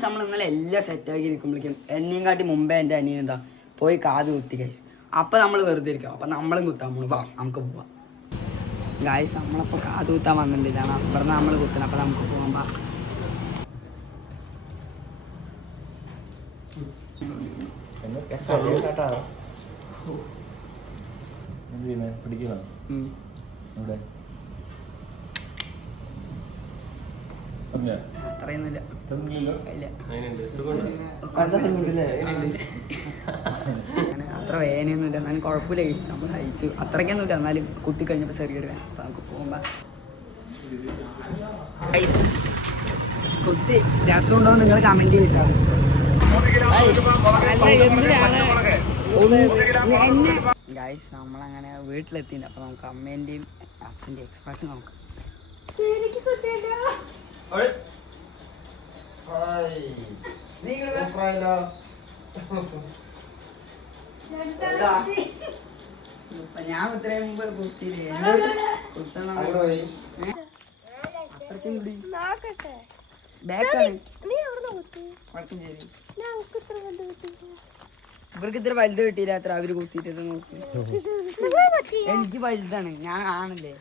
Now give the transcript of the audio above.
Guys നമ്മൾ ഇന്നലെ എല്ലാം സെറ്റാക്കി ഇരിക്കുമ്പോഴേക്കും എന്നെയും കാട്ടി മുമ്പേ എൻ്റെ അനിയൻ എന്താ പോയി കാത് കുത്തി ഗൈസ്. അപ്പം നമ്മൾ വെറുതെ ഇരിക്കും. അപ്പം നമ്മളും കുത്താൻ പോണു. വാ നമുക്ക് പോവാം ഗൈസ്. നമ്മളപ്പോൾ കാത് കുത്താൻ വന്നിട്ടില്ല. അപ്പുറത്ത് നമ്മൾ കുത്തണം. അപ്പം നമുക്ക് പോകാൻ പാ. അത്രയൊന്നുമില്ല. അത്ര വേനയൊന്നുമില്ല. എന്നാലും കുഴപ്പമില്ല ഗൈസ്. നമ്മൾ അയച്ചു അത്രയ്ക്കൊന്നുമില്ല. എന്നാലും കുത്തി കഴിഞ്ഞപ്പോൾ ചെറിയൊരു വേന. അപ്പം നമുക്ക് പോകുമ്പോ കുത്തി രാത്രിയുണ്ടോ നിങ്ങൾ കമന്റ് ചെയ്തിട്ടാണ്. ഗൈസ് നമ്മളങ്ങനെ വീട്ടിലെത്തിയില്ല. അപ്പൊ നമുക്ക് അമ്മേന്റെയും അച്ഛൻ്റെയും എക്സ്പ്രഷൻ നോക്കാം. ഞാൻ ഇത്രയും മുമ്പ് കുത്തിയില്ലേ കുത്തണം. അത്രയ്ക്കും കൂടി ബാക്കാണ്. ഇവർക്ക് ഇത്ര വലുത് കിട്ടിയില്ല. അത്ര അവര് കുത്തിയിട്ട് നോക്കി. എനിക്ക് വലുതാണ്. ഞാൻ ആണല്ലേ.